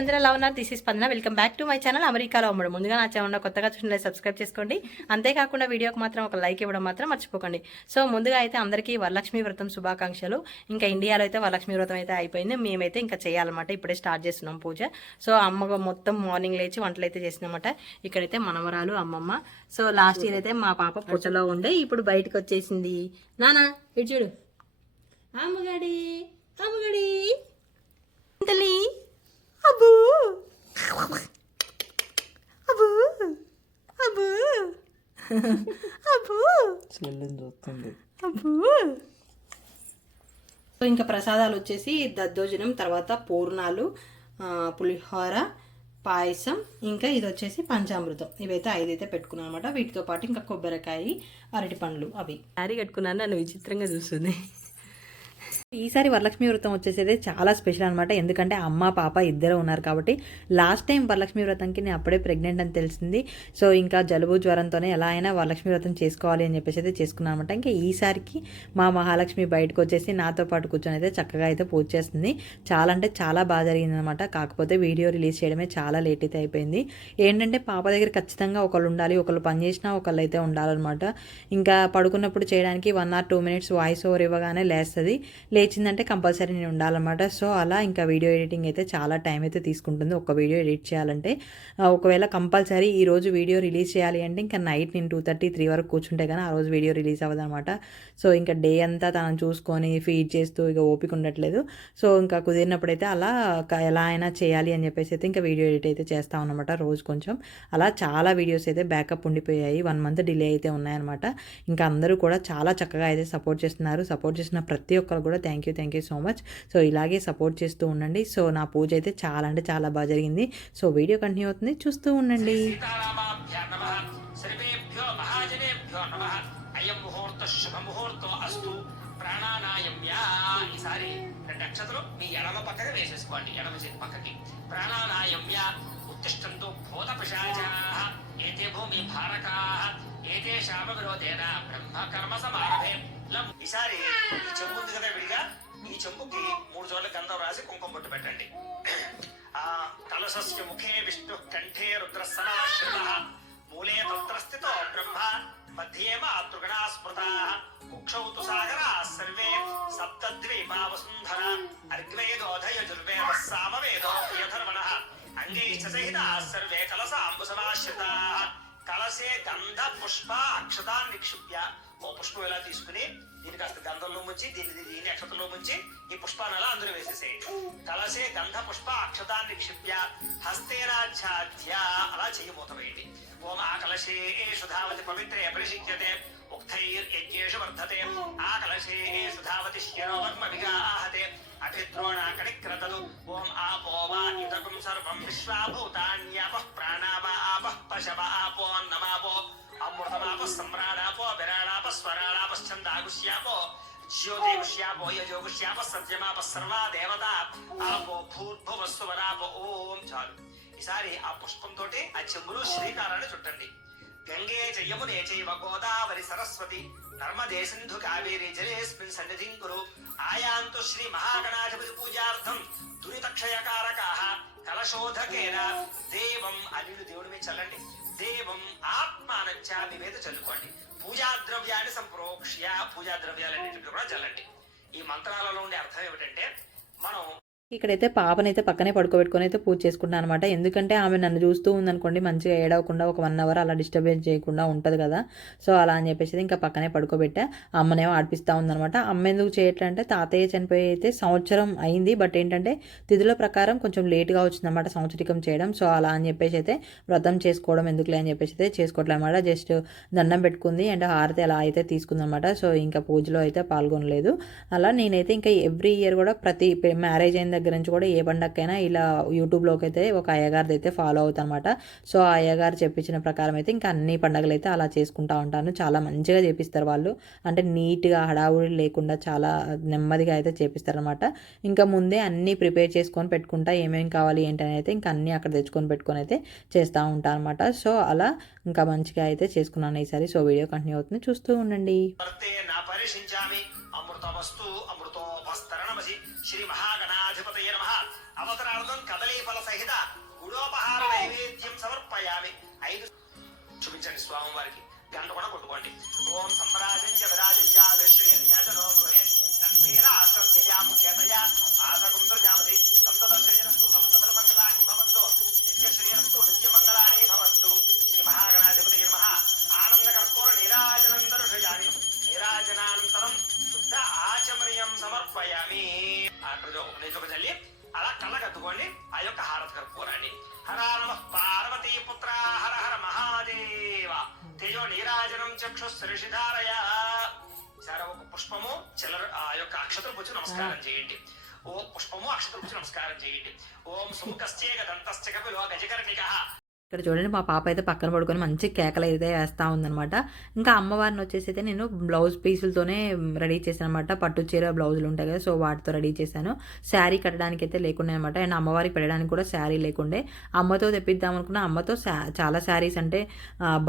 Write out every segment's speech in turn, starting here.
Hello అండి అందరూ ఎలా ఉన్నారు this is Spandana. Welcome back to my channel అమెరికాలో అమ్మడు. ముందుగా నా ఛానల్ కొత్తగా చూసిన సబ్స్క్రైబ్ చేసుకోండి. అంతేకాకుండా వీడియోకి మాత్రం ఒక లైక్ ఇవ్వడం మాత్రం మర్చిపోకండి. సో ముందుగా అయితే అందరికీ వరలక్ష్మి వ్రతం శుభాకాంక్షలు. ఇంకా ఇండియాలో అయితే వరలక్ష్మి వ్రతం అయితే అయిపోయింది. మేమైతే ఇంకా చేయాలన్నమాట. ఇప్పుడే స్టార్ట్ చేస్తున్నాం పూజ. సో అమ్మ మొత్తం మార్నింగ్ లేచి వంటలు అయితే చేసినామట ఇక్కడైతే మనవరాలు అమ్మమ్మ. సో లాస్ట్ ఇయర్ అయితే మా పాప పుట్టలో ఉండే. ఇప్పుడు బయటకు వచ్చేసింది. నానా ఇటు చూడు. అమ్మగడి అమ్మగడి. తల్లి అబ్బు! అబ్బు! అబ్బు! అబ్బు! చెల్లిని చూస్తుంది. అబ్బు! సో ఇంకా ప్రసాదాలు వచ్చేసి దద్దోజనం తర్వాత పూర్ణాలు పులిహోర పాయసం ఇంకా ఇది వచ్చేసి పంచామృతం. ఇవైతే ఐదైతే పెట్టుకున్నాను అనమాట వీటితో పాటు ఇంకా కొబ్బరికాయ అరటి పండ్లు అవి. శారీ కట్టుకున్నాను నన్ను విచిత్రంగా చూస్తుంది. ఈసారి వరలక్ష్మి వ్రతం వచ్చేసేది చాలా స్పెషల్ అనమాట ఎందుకంటే అమ్మ పాప ఇద్దరు ఉన్నారు కాబట్టి లాస్ట్ టైం వరలక్ష్మి వ్రతంకి నేను అప్పుడే ప్రెగ్నెంట్ అని తెలిసింది. సో ఇంకా జలుబు జ్వరంతోనే ఎలా అయినా వరలక్ష్మి వ్రతం చేసుకోవాలి అని చెప్పేసి అయితే చేసుకున్నాను అనమాట ఇంకా ఈసారికి మా మహాలక్ష్మి బయటకు వచ్చేసి నాతో పాటు కూర్చొని అయితే చక్కగా అయితే పూజ చేస్తుంది. చాలా అంటే చాలా బాగా జరిగింది అనమాట కాకపోతే వీడియో రిలీజ్ చేయడమే చాలా లేట్ అయితే అయిపోయింది. ఏంటంటే పాప దగ్గర ఖచ్చితంగా ఒకళ్ళు ఉండాలి ఒకళ్ళు పని చేసినా ఒకళ్ళు అయితే ఉండాలన్నమాట. ఇంకా పడుకున్నప్పుడు చేయడానికి one or two minutes voice over ఇవ్వగానే లేస్తుంది. లేచిందంటే కంపల్సరీ నేను ఉండాలన్నమాట. సో అలా ఇంకా వీడియో ఎడిటింగ్ అయితే చాలా టైం అయితే తీసుకుంటుంది. ఒక వీడియో ఎడిట్ చేయాలంటే ఒకవేళ కంపల్సరీ ఈ రోజు వీడియో రిలీజ్ చేయాలి అంటే ఇంకా నైట్ నేను టూ థర్టీ త్రీ వరకు కూర్చుంటే కానీ ఆ రోజు వీడియో రిలీజ్ అవ్వదనమాట సో ఇంకా డే అంతా తనను చూసుకొని ఫీడ్ చేస్తూ ఇక ఓపిక ఉండట్లేదు. సో ఇంకా కుదిరినప్పుడైతే అలా ఎలా అయినా చేయాలి అని చెప్పేసి అయితే ఇంకా వీడియో ఎడిట్ అయితే చేస్తాం అనమాట రోజు కొంచెం. అలా చాలా వీడియోస్ అయితే బ్యాకప్ ఉండిపోయాయి. వన్ మంత్ డిలే అయితే ఉన్నాయన్నమాట. ఇంకా అందరూ కూడా చాలా చక్కగా అయితే సపోర్ట్ చేస్తున్నారు. సపోర్ట్ చేసిన ప్రతి ఒక్కరు కూడా thank you thank you so much. So ఇలాగే సపోర్ట్ చేస్తూ ఉండండి. సో నా పూజ అయితే చాలా అంటే చాలా బాగా జరిగింది. సో వీడియో కంటిన్యూ అవుతుంది. చూస్తూ ఉండండి. సీతారామాభ్యా ఈసారి రెండు అక్షతలు మీ ఎడమ పక్కన వేసేసుకోండి. ఎడమ చేతి పక్కకి. ప్రాణానాయమ్య. ఉత్తిష్టంతో భూత పిశాచాః ఏతే భూమి భారకాః. ఏతే శాప విరోధేన బ్రహ్మ కర్మ సమారభే ఈసారి ఈ చెంబు ఉంది కదా విడిగా? ఈ చెంబుకి మూడు చోట్ల గంధం రాసి కుంకుమ బొట్టు పెట్టండి. ఆ కలశస్య ముఖే విష్ణు కంఠే రుద్ర సమాశ్రిత మూలే తత్రస్థితో బ్రహ్మ మధ్యే మాతృగణా స్మృతా కుక్షౌ తు సాగరా సర్వే సప్తద్వీపా వసుంధర అర్గ్వేదోధయ జుర్వేద సామవేదో యధర్మణ అంగైశ్చ సహిత సర్వే కలసాంబు సమాశ్రితా కలసే గంధ పుష్ప అక్షతాన్ని నిక్షిప్య. ఓ పుష్పం ఇలా తీసుకుని దీని కాస్త గంధంలో ముంచి దీని దీని దీని అక్షతలో ముంచి ఈ పుష్పాన్ని అలా అందులో వేసేసేయండి కలసే గంధ పుష్ప అక్షతాన్ని నిక్షిప్య. హస్తేనాధ్యాధ్య అలా చెయ్యి మూత వేయండి ఓం ఆ కలశే సుధావతి పవిత్రే పరిశిక్యతే ఉక్తైర్ యజ్ఞేషు వర్ధతే. ఆ కలశే సుధావతి శిరోవర్మ విగాహతే అభిద్రోణాకణిక్రతలు ఓం ఆపో వా సర్వం సర్వం విశ్వాభూతాన్యాపః ప్రాణావా ఆప పశవ ఆపో అన్నమాపో అమృతమాప సమ్రాడాపో విరాడాప స్వరాడాపశ్చందాగుష్యాపో జ్యోతిగుష్యాపో యజోగుష్యాప సత్యమాప సర్వా దేవత ఆపో భూర్భువస్సువరాపో ఓం చాలు ఈసారి ఆ పుష్పంతో ఆ చెంబులో శ్రీకారాన్ని చుట్టండి గంగే చ యమునే చైవ గోదావరి సరస్వతి నర్మదే సింధు కావేరి జలేస్మిన్ సన్నిధిం కురు ఆయాంతు శ్రీ మహాగణాధిపతి పూజార్థం దురితక్షయకారకాః కలశోధకేన దేవం అల్లుడు దేవుడి మీద చల్లండి. దేవం ఆత్మానచ్చ మీ మీద చల్లుకోండి. పూజా ద్రవ్యాన్ని సంప్రోక్ష్య పూజా ద్రవ్యాలన్నింటినీ కూడా చల్లండి. ఈ మంత్రాలలో ఉండే అర్థం ఏమిటంటే మనం ఇక్కడైతే పాపనైతే పక్కనే పడుకోబెట్టుకొని అయితే పూజ చేసుకుంటాను అనమాట ఎందుకంటే ఆమె నన్ను చూస్తూ ఉందనుకోండి మంచిగా ఏడవకుండా ఒక వన్ అవర్ అలా డిస్టర్బెన్స్ చేయకుండా ఉంటుంది కదా. సో అలా అని చెప్పేసి ఇంకా పక్కనే పడుకోబెట్టా. అమ్మనేమో ఆడిపిస్తూ ఉందనమాట అమ్మ ఎందుకు చేయట్లంటే తాతయ్య చనిపోయి అయితే సంవత్సరం అయింది. బట్ ఏంటంటే తిథుల ప్రకారం కొంచెం లేట్గా వచ్చిందన్నమాట సంవత్సరికం చేయడం. సో అలా అని చెప్పేసి అయితే వ్రతం చేసుకోవడం ఎందుకులే అని చెప్పేసి అయితే చేసుకోవట్లే అనమాట జస్ట్ దండం పెట్టుకుంది అండ్ హారతి అలా అయితే తీసుకుందనమాట సో ఇంకా పూజలో అయితే పాల్గొనలేదు. అలా నేనైతే ఇంకా ఎవ్రీ ఇయర్ కూడా ప్రతి మ్యారేజ్ అయిన దగ్గర నుంచి కూడా ఏ పండగకైనా ఇలా యూట్యూబ్లోకి అయితే ఒక అయ్యగారిది అయితే ఫాలో అవుతాను అనమాట సో ఆ అయ్యగారు చెప్పించిన ప్రకారం అయితే ఇంకా అన్ని పండగలు అయితే అలా చేసుకుంటా ఉంటాను. చాలా మంచిగా చేపిస్తారు వాళ్ళు. అంటే నీట్గా హడావుడి లేకుండా చాలా నెమ్మదిగా అయితే చేపిస్తారనమాట. ఇంకా ముందే అన్నీ ప్రిపేర్ చేసుకొని పెట్టుకుంటా ఏమేమి కావాలి ఏంటని అయితే ఇంకా అన్నీ అక్కడ తెచ్చుకొని పెట్టుకొని అయితే చేస్తూ ఉంటాను అనమాట సో అలా ఇంకా మంచిగా అయితే చేసుకున్నాను ఈసారి. సో వీడియో కంటిన్యూ అవుతుంది. చూస్తూ ఉండండి. వర్తే నా శ్రీ మహాగణాధిపతయ నమ. అవతరార్థం కదలీఫల సహిత గుడోపహార నైవేద్యం సమర్పయామి. ఐదు చూపించండి స్వామి వారికి. గంట కూడా కొట్టుకోండి. ఓం సంబరాజం జగరాజో గృహే. నందీరాష్ట్రస్య ముఖ్యతయ. ఆసకుంద్రజామతి భవంతు. నిత్య భవంతు. శ్రీ మహాగణాధిపతి నమ. ఆనంద కర్పూర నీరాజనానంతరం శుద్ధ ఆచమర్యం సమర్పయామి. అక్కడ ఉపదేశం చల్లి అలా కళ్ళగత్తుకోండి ఆ యొక్క హారత కర్పూరాన్ని హర నమ పార్వతీ పుత్ర హర హర మహాదేవ. తేజో నీరాజనం చక్షుశ్రీషిధారయ సరే ఒక పుష్పము చిల్లర ఆ యొక్క అక్షతలు పుచ్చి నమస్కారం చేయండి. ఓ పుష్పము అక్షతలు పుచ్చి నమస్కారం చేయండి. ఓం సుముఖశ్చేక దంతశ్చ కపిలో గజకర్ణిక. ఇక్కడ చూడండి మా పాప అయితే పక్కన పడుకొని మంచి కేకలు అయితే వేస్తూ ఉందనమాట ఇంకా అమ్మవారిని వచ్చేసి అయితే నేను బ్లౌజ్ పీసులతోనే రెడీ చేశాను అనమాట పట్టు చీర బ్లౌజులు ఉంటాయి కదా సో వాటితో రెడీ చేశాను. శారీ కట్టడానికి అయితే లేకుండా అనమాట అండ్ అమ్మవారికి పెట్టడానికి కూడా శారీ లేకుండే. అమ్మతో తెప్పిద్దాం అనుకున్న అమ్మతో చాలా శారీస్ అంటే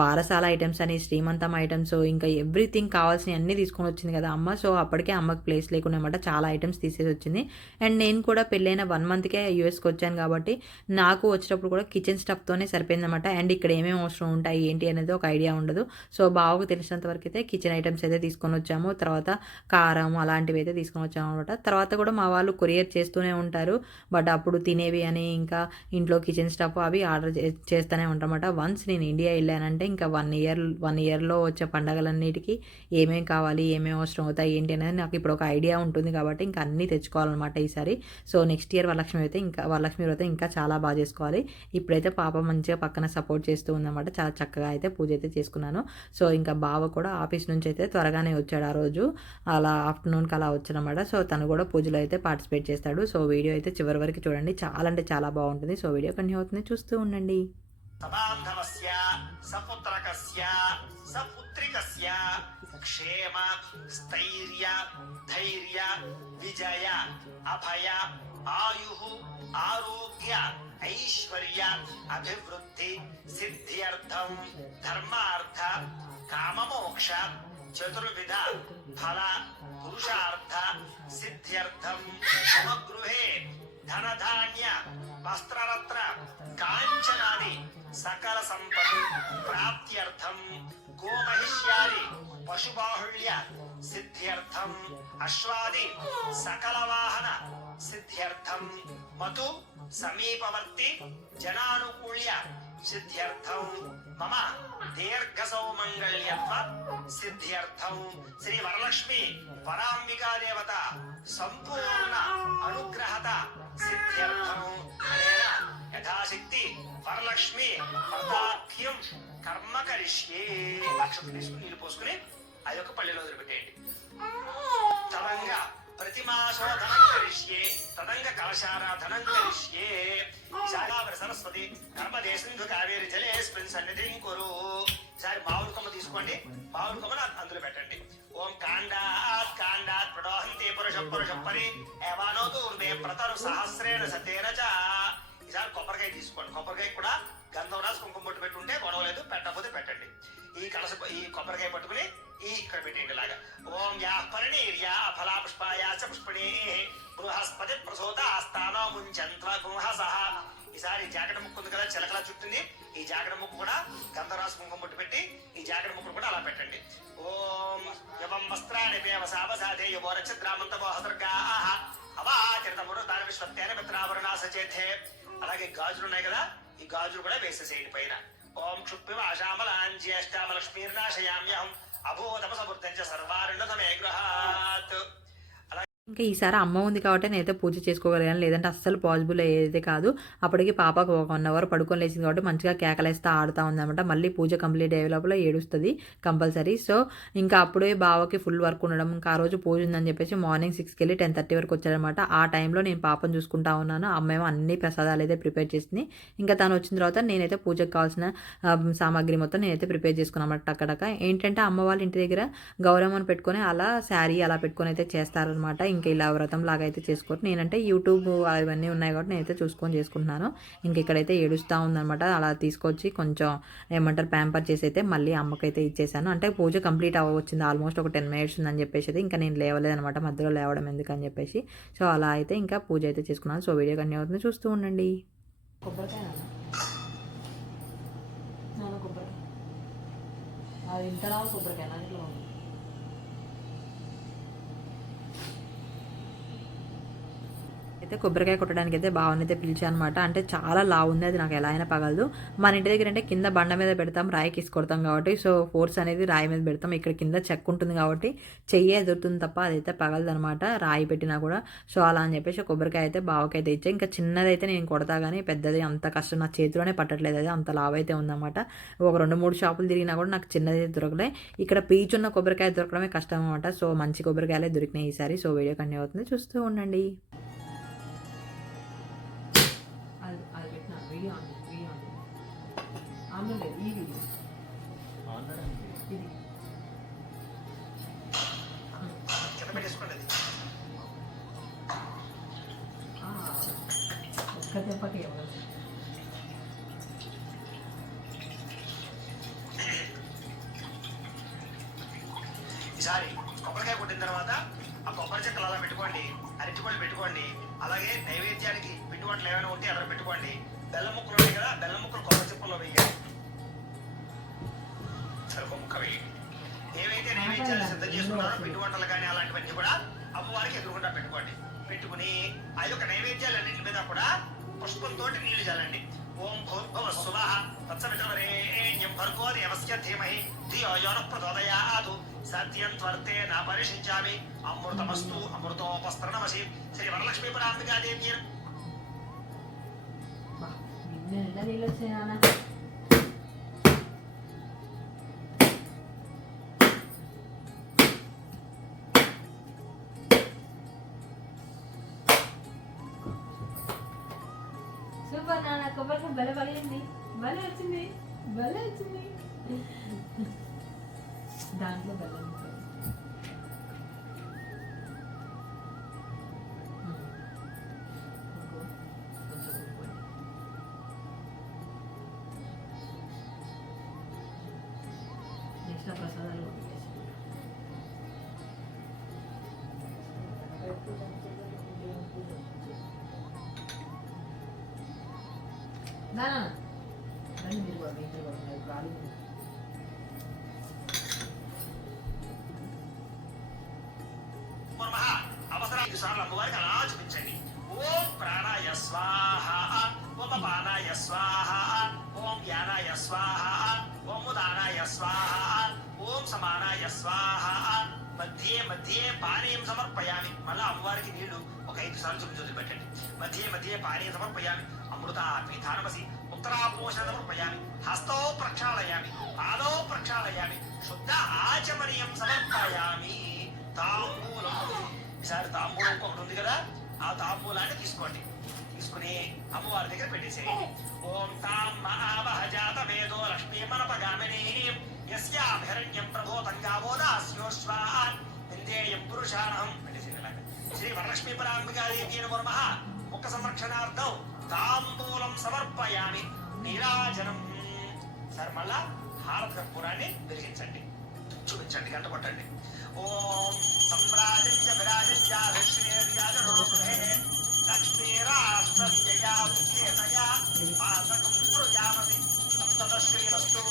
బారసాల ఐటమ్స్ అని శ్రీమంతం ఐటమ్స్ ఇంకా ఎవ్రీథింగ్ కావాల్సినవి అన్నీ తీసుకొని వచ్చింది కదా అమ్మ. సో అప్పటికే అమ్మకి ప్లేస్ లేకుండా అనమాట చాలా ఐటమ్స్ తీసేసి వచ్చింది. అండ్ నేను కూడా పెళ్ళైన వన్ మంత్కే యూఎస్కి వచ్చాను కాబట్టి నాకు వచ్చినప్పుడు కూడా కిచెన్ స్టఫ్తోనే అయిపోయిందన్నమాట. అండ్ ఇక్కడ ఏమేమి అవసరం ఉంటాయి ఏంటి అనేది ఒక ఐడియా ఉండదు. సో బావకు తెలిసినంత వరకు అయితే కిచెన్ ఐటమ్స్ అయితే తీసుకొని వచ్చాము. తర్వాత కారం అలాంటివి అయితే తీసుకొని వచ్చాము అనమాట తర్వాత కూడా మా వాళ్ళు కొరియర్ చేస్తూనే ఉంటారు. బట్ అప్పుడు తినేవి అని ఇంకా ఇంట్లో కిచెన్ స్టఫ్ అవి ఆర్డర్ చే- చేస్తూనే ఉంటామన్నమాట వన్స్ నేను ఇండియా వెళ్ళానంటే ఇంకా వన్ ఇయర్ వన్ ఇయర్లో వచ్చే పండగలన్నిటికీ ఏమేమి కావాలి ఏమేమి అవసరం అవుతాయి ఏంటి అనేది నాకు ఇప్పుడు ఒక ఐడియా ఉంటుంది కాబట్టి ఇంకా అన్నీ తెచ్చుకోవాలన్నమాట ఈసారి. సో నెక్స్ట్ ఇయర్ వరలక్ష్మి అయితే ఇంకా వరలక్ష్మి అయితే ఇంకా చాలా బాగా చేసుకోవాలి. ఇప్పుడైతే పాప మంచిగా పక్కన సపోర్ట్ చేస్తూ ఉందన్నమాట. చాలా చక్కగా అయితే పూజ అయితే చేసుకున్నాను. సో ఇంకా బావ కూడా ఆఫీస్ నుంచి అయితే త్వరగానే వచ్చాడు ఆ రోజు. అలా ఆఫ్టర్నూన్కి అలా వచ్చానమాట సో తను కూడా పూజలో అయితే పార్టిసిపేట్ చేస్తాడు. సో వీడియో అయితే చివరి వరకు చూడండి. చాలా అంటే చాలా బాగుంటుంది. సో వీడియో కంటిన్యూ అవుతుంది చూస్తూ ఉండండి. సపుత్రకస్య సపుత్రికస్య क्षेम स्थैर्य धैर्य विजय अभय आयु आरोग्य ऐश्वर्य अभिवृद्धि सिद्ध्यर्थ धर्मार्थ काम मोक्ष चतुर्विध फल पुरुषार्थ सिद्ध्यर्थ समगृहे धन धान्य वस्त्ररत्न कांचनादि सकल संपत्ति प्राप्त्यर्थम गोमहिष्यादि పశుబాహుళ్య సిద్ధ్యర్థం అశ్వాది సకల వాహన సిద్ధ్యర్థం మతు సమీపవర్తి జనానుకూల్య సిద్ధ్యర్థం మమ దీర్ఘ సౌమంగళ్యత్వ సిద్ధ్యర్థం శ్రీ వరలక్ష్మి పరాంబికా దేవత సంపూర్ణ అనుగ్రహత సిద్ధ్యర్థం అనేన యథాశక్తి వరలక్ష్మి కర్మ కరిష్యే. అక్షత తీసుకుని నీళ్ళు పోసుకుని అది ఒక పల్లెలో వదిలిపెట్టేయండి తదంగ ప్రతిమాశోధనం కరిష్యే తదంగ కలశారాధనం కరిష్యే. శాలావర సరస్వతి కర్మదే సింధు కావేరి జలేస్మిన్ సన్నిధిం కురు. ఈసారి మామిడి కొమ్మ తీసుకోండి. మామిడి కొమ్మను అందులో పెట్టండి. ఓం కాండాత్ కాండాత్ ప్రడోహంతి పురుష పురుష పరి. ఏవానో ఉండే ప్రతరు సహస్రేణ సతేన చ. ఈసారి కొబ్బరికాయ తీసుకోండి. కొబ్బరికాయ కూడా పేవసావసాదే యువోరచిద్రామంత మోహదుర్గా అవాచరిత మురుతాన సచేతే అలాగే గాజులు ఉన్నాయి కదా ఈ గాజులు కూడా వేసేసేయండి పైన. ఓం క్షుప్పివ అశామలాం జ్యేష్ఠామలక్ష్మీర్నాశయామ్యహం. అభూతమసమృద్ధం చ సర్వారుణతమే గృహాత్. ఇంకా ఈసారి అమ్మ ఉంది కాబట్టి నేనైతే పూజ చేసుకోగలిగాను. లేదంటే అస్సలు పాసిబుల్ అయ్యేది కాదు. అప్పటికి పాపకు ఒక వన్ అవర్ పడుకొని లేచింది కాబట్టి మంచిగా కేకలేస్తూ ఆడుతూ ఉందన్నమాట. మళ్ళీ పూజ కంప్లీట్ అయ్యే లోపల ఏడుస్తుంది కంపల్సరీ. సో ఇంకా అప్పుడే బావకి ఫుల్ వర్క్ ఉండడం. ఇంకా ఆ రోజు పూజ ఉందని చెప్పేసి మార్నింగ్ సిక్స్కి వెళ్ళి టెన్ థర్టీ వరకు వచ్చారనమాట ఆ టైంలో నేను పాపను చూసుకుంటా ఉన్నాను. అమ్మేమో అన్ని ప్రసాదాలు అయితే ప్రిపేర్ చేసింది. ఇంకా తను వచ్చిన తర్వాత నేనైతే పూజకు కావాల్సిన సామాగ్రి మొత్తం నేనైతే ప్రిపేర్ చేసుకున్నాను టక్కడక ఏంటంటే అమ్మ వాళ్ళ ఇంటి దగ్గర గౌరమ్మను పెట్టుకొని అలా శారీ అలా పెట్టుకొని అయితే చేస్తారనమాట ఇంకా ఇలా వ్రతం లాగా అయితే చేసుకోరు. నేనంటే యూట్యూబ్ అవన్నీ ఉన్నాయి కాబట్టి నేనైతే చూసుకొని చేసుకుంటున్నాను. ఇంక ఇక్కడైతే ఏడుస్తూ ఉందనమాట అలా తీసుకొచ్చి కొంచెం ఏమంటారు ప్యాంపర్ చేసి అయితే మళ్ళీ అమ్మకైతే ఇచ్చేసాను. అంటే పూజ కంప్లీట్ అవ్వచ్చింది ఆల్మోస్ట్ ఒక టెన్ మినిట్స్ ఉందని చెప్పేసి అయితే ఇంకా నేను లేవలేదనమాట మధ్యలో లేవడం ఎందుకని చెప్పేసి. సో అలా అయితే ఇంకా పూజ అయితే చేసుకున్నాను. సో వీడియో కన్యూ అవుతుంది. చూస్తూ ఉండండి. కొబ్బరికాయ. కొబ్బరికాయ? కొబ్బరికాయ నా ఇంట్లో ఉంది. అయితే కొబ్బరికాయ కొట్టడానికి అయితే బావని అయితే పిలిచాను అనమాట అంటే చాలా లావు ఉంది అది నాకు ఎలా అయినా పగలదు. మన ఇంటి దగ్గర అంటే కింద బండ మీద పెడతాం రాయికి ఇసి కాబట్టి. సో ఫోర్స్ అనేది రాయి మీద పెడతాం. ఇక్కడ కింద చెక్ ఉంటుంది కాబట్టి చెయ్యి ఎదురుతుంది తప్ప అదైతే పగలదు అనమాట రాయి పెట్టినా కూడా. సో అలా అని చెప్పేసి కొబ్బరికాయ అయితే బావకైతే ఇచ్చా. ఇంకా చిన్నదైతే నేను కొడతా కానీ పెద్దది అంత కష్టం. నా చేతిలోనే పట్టట్లేదు అది అంత లావు అయితే ఉందన్నమాట ఒక రెండు మూడు షాపులు తిరిగినా కూడా నాకు చిన్నది దొరకలే. ఇక్కడ పీచున్న కొబ్బరికాయ దొరకడమే కష్టం అనమాట. సో మంచి కొబ్బరికాయలే దొరికినాయి ఈసారి. సో వీడియో కంటిన్యూ అవుతుంది. చూస్తూ ఉండండి. ఆన్లో లేదు ఈ వీడియో ఇది. ఆ, ఒక్క దెబ్బకి ఎవరు? పుష్పంతో నీళ్ళు చల్లండి ఓం భూర్భువ సువః తత్సవితుర్వరేణ్యం భర్గో దేవస్య ధీమహి ధియో యో నః ప్రచోదయాత్ సత్యం త్వర్తే నా పరిశించామి. అమృతమస్తు అమృతోపస్త్రణమసి. శ్రీ వరలక్ష్మీ పరాంబికా దేవి బా, నిన్న నిండా నీళ్ళు వచ్చాయి నాన్న సూపర్ నాన్న కొబ్బరికాయ బల బలింది బల వచ్చింది. బల వచ్చింది. దాంట్లో బెల్లం నమః అవసరం సార్లు అమ్మవారికి అలా చూపించండి. ఓం ప్రాణాయ స్వాహ. ఓం అపానాయ స్వాహ. ఓం యానాయ స్వాహ. ఓం ఉదానాయ స్వాహ. ఓం సమానాయ స్వాహ. మధ్యే మధ్యే పానీయం సమర్పయామి. మళ్ళా అమ్మవారికి నీళ్ళు ఒక ఐదు సార్లు చూపించి పెట్టండి. మధ్యే మధ్యే పానీయం సమర్పయామి. అమృత పీఠానమసి ఉత్తరాపోషణ సమర్పయామి. హస్తో ప్రక్షాళయామి. పాదో ప్రక్షాళయామి. శుద్ధ ఆచమనీయం సమర్పయామి. తాంబూలం. ఈసారి తాంబూలం ఒకటి ఉంది కదా ఆ తాంబూలాన్ని తీసుకోండి. తీసుకుని అమ్మవారి దగ్గర పెట్టేసేయండి. ఓం తాం మహావహ జాత వేదో లక్ష్మీ మనపగామిని. యస్యాభిరణ్యం ప్రభోతం గావోదాస్యోశ్వాన్ విందేయం పురుషాణం పెట్టేసేయండి శ్రీ వరలక్ష్మీ పరాంబికాదేవి వర్మ ముఖ సంరక్షణార్థం తాంబూలం సమర్పయామి. నీరాజనం సార్ మళ్ళా హారత కర్పూరాన్ని వెలిగించండి. చూపించండి గంట కొట్టండి. ఓం సమ్రాజస్య విరాజస్య లక్ష్మీర్యాజనోపే లక్ష్మీరాష్ట్రస్యయా విజేతయా మాసకం సృజామసి సప్తత శ్రీరస్తు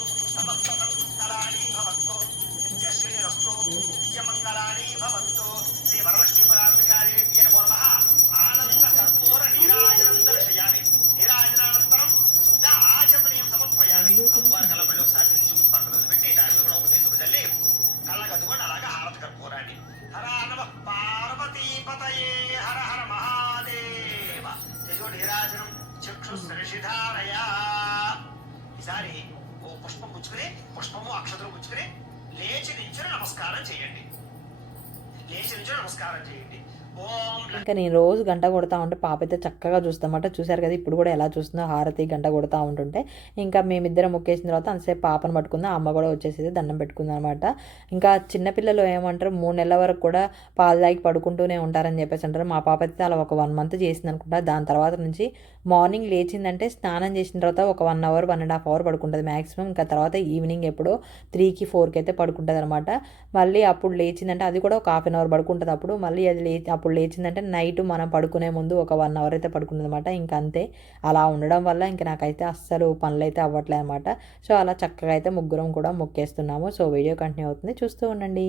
ఇంకా నేను రోజు గంట కొడతా ఉంటే పాప అయితే చక్కగా చూస్తామట చూశారు కదా ఇప్పుడు కూడా ఎలా చూస్తుందో హారతి గంట కొడతా ఉంటుంటే. ఇంకా మేమిద్దరం మొక్కేసిన తర్వాత అంతసేపు పాపను పట్టుకుందాం అమ్మ కూడా వచ్చేసి దండం పెట్టుకుందాం అనమాట ఇంకా చిన్నపిల్లలు ఏమంటారు మూడు నెలల వరకు కూడా పాలు తాగి పడుకుంటూనే ఉంటారని చెప్పేసి అంటారు. మా పాప అయితే అలా ఒక వన్ మంత్ చేసింది అనుకుంటా దాని తర్వాత నుంచి మార్నింగ్ లేచిందంటే స్నానం చేసిన తర్వాత ఒక one hour one and half hour పడుకుంటుంది మ్యాక్సిమం ఇంకా తర్వాత ఈవినింగ్ ఎప్పుడో త్రీకి ఫోర్కి అయితే పడుకుంటుంది అనమాట మళ్ళీ అప్పుడు లేచిందంటే అది కూడా ఒక హాఫ్ అన్ అవర్ పడుకుంటుంది అప్పుడు. మళ్ళీ అది లే అప్పుడు లేచిందంటే నైట్ మనం పడుకునే ముందు ఒక వన్ అవర్ అయితే పడుకుంటుంది అనమాట ఇంకా అంతే. అలా ఉండడం వల్ల ఇంకా నాకైతే అస్సలు పనులు అయితే అవ్వట్లేదు అనమాట సో అలా చక్కగా అయితే ముగ్గురం కూడా మొక్కేస్తున్నాము. సో వీడియో కంటిన్యూ అవుతుంది. చూస్తూ ఉండండి.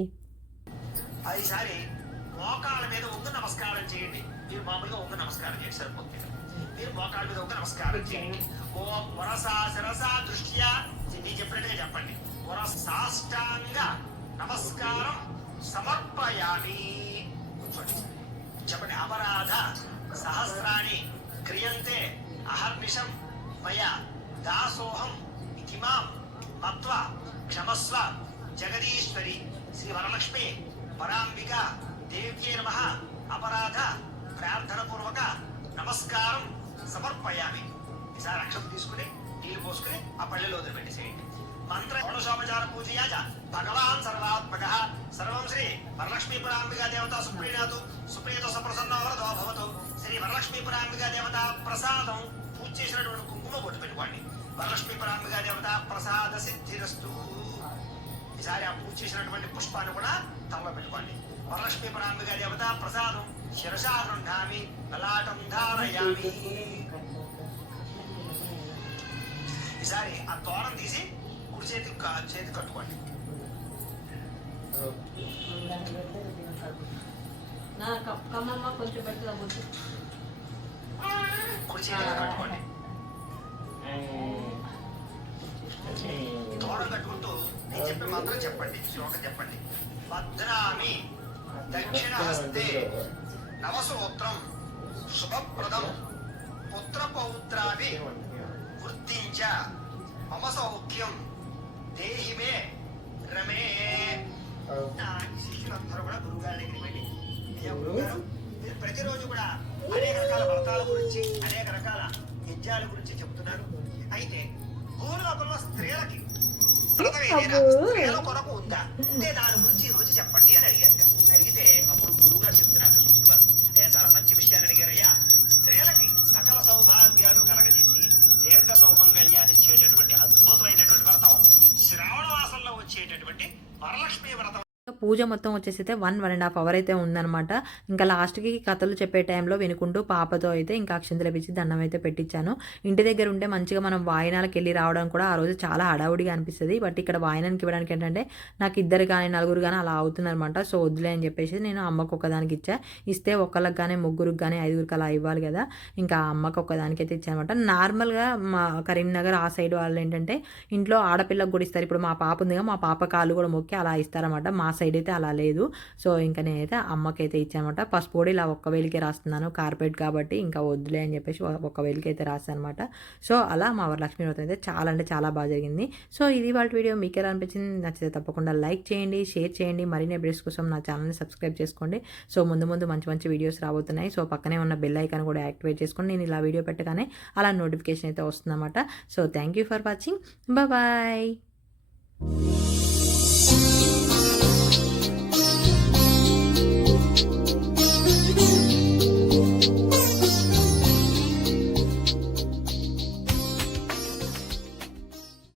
మీద ఉంగు నమస్కారం చేయండి. మీరు మామూలుగా ఉంగు నమస్కారం చేయండి సరిపోతుంది. మోకాళ్ళ మీద ఉంగు నమస్కారం చేయండి ఓ వరసా శిరసా దృష్ట్యా మీ చెప్పినట్టుగా చెప్పండి వరస సాష్టాంగ నమస్కారం సమర్పయామి కూర్చోండి చెప్పండి అపరాధ సహస్రాన్ని క్రియంతే అహర్నిషం మయా దాసోహం ఇతిమాం మత్వ క్షమస్వ జగదీశ్వరి శ్రీ వరలక్ష్మి పరాంబిక దేవ్యే నమ అపరాధ ప్రార్థనపూర్వక నమస్కారం సమర్పయామి. ఈసారి అక్షం తీసుకుని నీళ్ళు పోసుకుని ఆ పళ్ళెలో వదిలిపెట్టేసేయండి. మంత్ర షోడశోపచార పూజయా భగవాన్ సర్వాత్మక. సర్వం శ్రీ వరలక్ష్మీ దేవత సుప్రీణాతు సుప్రీత సప్రసన్నో వరదో భవతు. శ్రీ వరలక్ష్మీ పురాంబిక దేవత ప్రసాదం. పూజ చేసినటువంటి కుంకుమ బొట్టు పెట్టుకోండి. వరలక్ష్మీ పరాంబికా దేవత ప్రసాద సిద్ధిరస్తు. ఈసారి ఆ పూజ చేసినటువంటి పుష్పాన్ని కూడా తమలో పెట్టుకోండి. వరలక్ష్మీ దేవత ప్రసాదం. శిరసా గృహామి లలాటం ధారయామి. ఈసారి ఆ తోరం తీసి కుడి చేతి చేతి కట్టుకోండి. కుడి చేతి కట్టుకోండి. తోరం కట్టుకుంటూ నేను చెప్పే మంత్రం చెప్పండి శ్లోకం చెప్పండి. భద్రామి దక్షిణ హస్తే. నవసూత్రం. శుభప్రదం. పుత్ర పౌత్రాభి వృత్తించ. మమ సౌఖ్యం దేహి మే రమే. శిష్యులందరూ కూడా గురువు గారి దగ్గరికి వెళ్ళి మీరు ప్రతిరోజు కూడా అనేక రకాల వ్రతాల గురించి అనేక రకాల యజ్ఞాల గురించి చెబుతున్నారు అయితే భూలోకంలో స్త్రీలకి స్త్రీల కొరకు ఉందా? ఉంటే దాని గురించి ఈ రోజు చెప్పండి. పూజ మొత్తం వచ్చేసి అయితే one one and half hour అయితే ఉందనమాట ఇంకా లాస్ట్కి కథలు చెప్పే టైంలో వినుకుంటూ పాపతో అయితే ఇంకా అక్షంతలు పిచ్చి దండం అయితే పెట్టించాను ఇంటి దగ్గర ఉంటే మంచిగా మనం వాయినాలకు వెళ్ళి రావడం కూడా ఆ రోజు చాలా హడావుడిగా అనిపిస్తుంది. బట్ ఇక్కడ వాయినానికి ఇవ్వడానికి ఏంటంటే నాకు ఇద్దరు కానీ నలుగురు కానీ అలా అవుతుందనమాట సో వద్దులే అని చెప్పేసి నేను అమ్మకు ఒకదానికి ఇచ్చా. ఇస్తే ఒకళ్ళకి కానీ ముగ్గురికి కానీ ఐదుగురికి అలా ఇవ్వాలి కదా. ఇంకా అమ్మకు ఒకదానికి అయితే ఇచ్చానమాట నార్మల్గా మా కరీంనగర్ ఆ సైడ్ వాళ్ళు ఏంటంటే ఇంట్లో ఆడపిల్లకు కూడా ఇస్తారు. ఇప్పుడు మా పాప ఉందిగా మా పాప కాళ్ళు కూడా మొక్కి అలా ఇస్తారన్నమాట. మా సైడ్ అయితే అలా లేదు. సో ఇంకా నేనైతే అమ్మకైతే ఇచ్చానమాట. పసుపు కూడా ఇలా ఒక్క వేలికే రాస్తున్నాను. కార్పెట్ కాబట్టి ఇంకా వద్దులే అని చెప్పేసి ఒక్క వేలికి అయితే రాస్తాను అనమాట సో అలా మా వరలక్ష్మి వ్రతం అయితే చాలా అంటే చాలా బాగా జరిగింది. సో ఇది వాళ్ళ వీడియో. మీకు ఎలా అనిపించింది? నచ్చితే తప్పకుండా లైక్ చేయండి షేర్ చేయండి. మరిన్ని అప్డేట్స్ కోసం నా ఛానల్ని సబ్స్క్రైబ్ చేసుకోండి. సో ముందు ముందు మంచి మంచి వీడియోస్ రాబోతున్నాయి. సో పక్కనే ఉన్న బెల్ ఐకాన్ కూడా యాక్టివేట్ చేసుకోండి నేను ఇలా వీడియో పెట్టగానే అలా నోటిఫికేషన్ అయితే వస్తుందన్నమాట. So thank you for watching. Bye.